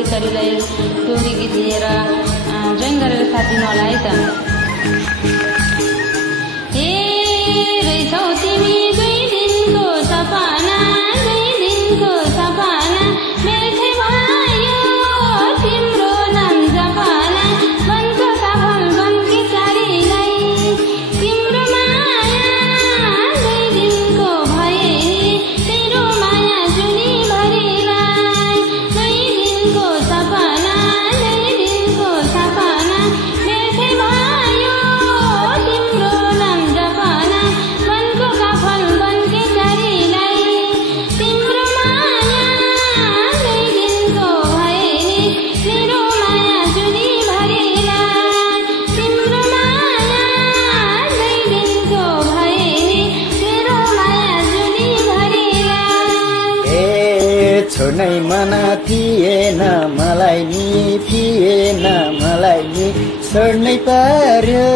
गीतहरूलाई टोरी गीत लिएर जोइन गरेर साथ दिनु होला है त। ए रहेछौ तिमी दुई दिनको सपना, दुई दिनको सपना मेरै भयो तिम्रो नाम जपना, बन्छ सफल बनकी चारीलाई तिम्रो माया दुई दिनको भए तेरो माया जुनीभरिलाई, दुई दिनको सपना, दुई दिनको सपना मेरै भयो तिम्रो नाम जपना, बनको सफल बनकी चारीलाई तिम्रो माया दुई दिनको भए तेरो माया जुनीभरिलाई, तिम्रो माया दुई दिनको भए तेरो माया जुनीभरिलाई। ए छोड्नै मन थिएन मलाई नि, थिएन मलाई नि, छोड्नै पर्यो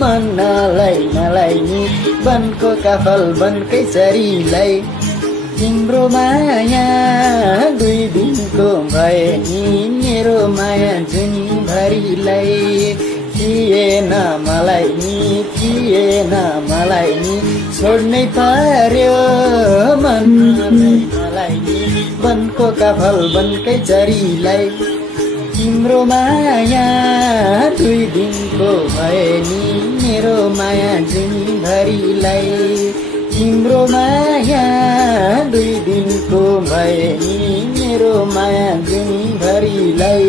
मनलाई मलाई नि, बनको काफल बनकै चरीलाई तिम्रो माया दुई दिनको भए नि मेरो माया जुनीभरिलाई, थिएन मलाई नि, थिएन मलाई नि, छोड्नै पर्यो मनलाई मलाई नि, बनको काफल बनकै चरीलाई तिम्रो माया दुई दिनको भए नि मेरो माया जुनीभरिलाई, तिम्रो माया दुई दिनको भए नि मेरो माया जुनीभरिलाई।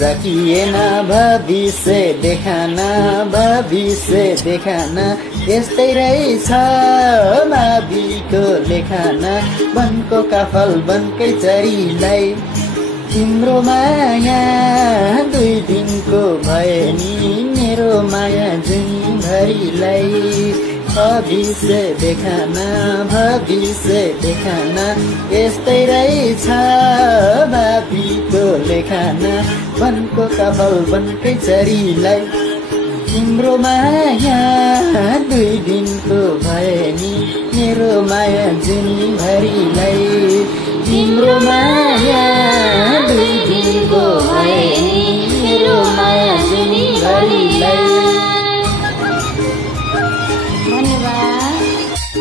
सकिएन भविष्य देखाना, भविष्य देखाना यस्तै रहेछ माविको लेखाना, बनको काफल बनकै चरीलाई तिम्रो माया दुई दिनको भए नि मेरो माया जुनीभरिलाई, भविष्य देखाना, भविष्य देखाना यस्तै रहेछ भावीको लेखाना, बनको काफल बनकै चरीलाई तिम्रो माया दुई दिनको भए नि मेरो माया जुनीभरिलाई, तिम्रो माया दुई